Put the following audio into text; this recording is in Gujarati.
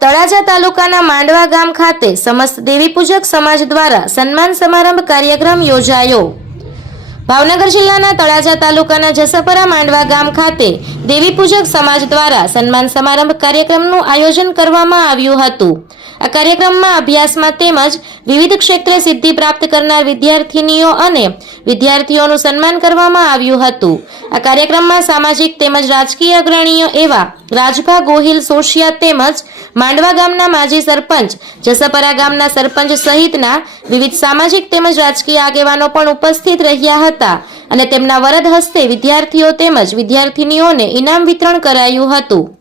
તળાજા તાલુકાના માંડવા ગામ ખાતે સમસ્ત દેવી પૂજક સમાજ દ્વારા સન્માન સમારંભ કાર્યક્રમ યોજાયો. ભાવનગર જિલ્લાના તળાજા તાલુકાના જસપરા માંડવા ગામ ખાતે દેવી પૂજક સમાજ દ્વારા સન્માન સમારંભ કાર્યક્રમનું આયોજન કરવામાં આવ્યું હતું. આ કાર્યક્રમમાં અભ્યાસમાં તેમજ વિવિધ ક્ષેત્રે સિદ્ધિ પ્રાપ્ત કરનાર વિદ્યાર્થીનીઓ અને વિદ્યાર્થીઓનું સન્માન કરવામાં આવ્યું હતું. આ કાર્યક્રમમાં સામાજિક તેમજ રાજકીય અગ્રણીઓ એવા રાજભા ગોહિલ સોશિયા તેમજ માંડવા ગામના માજી સરપંચ, જસપરા ગામના સરપંચ સહિતના વિવિધ સામાજિક તેમજ રાજકીય આગેવાનો પણ ઉપસ્થિત રહ્યા હતા અને તેમના વરદ હસ્તે વિદ્યાર્થીઓ તેમજ વિદ્યાર્થીનીઓને ઇનામ વિતરણ કરાયું હતું.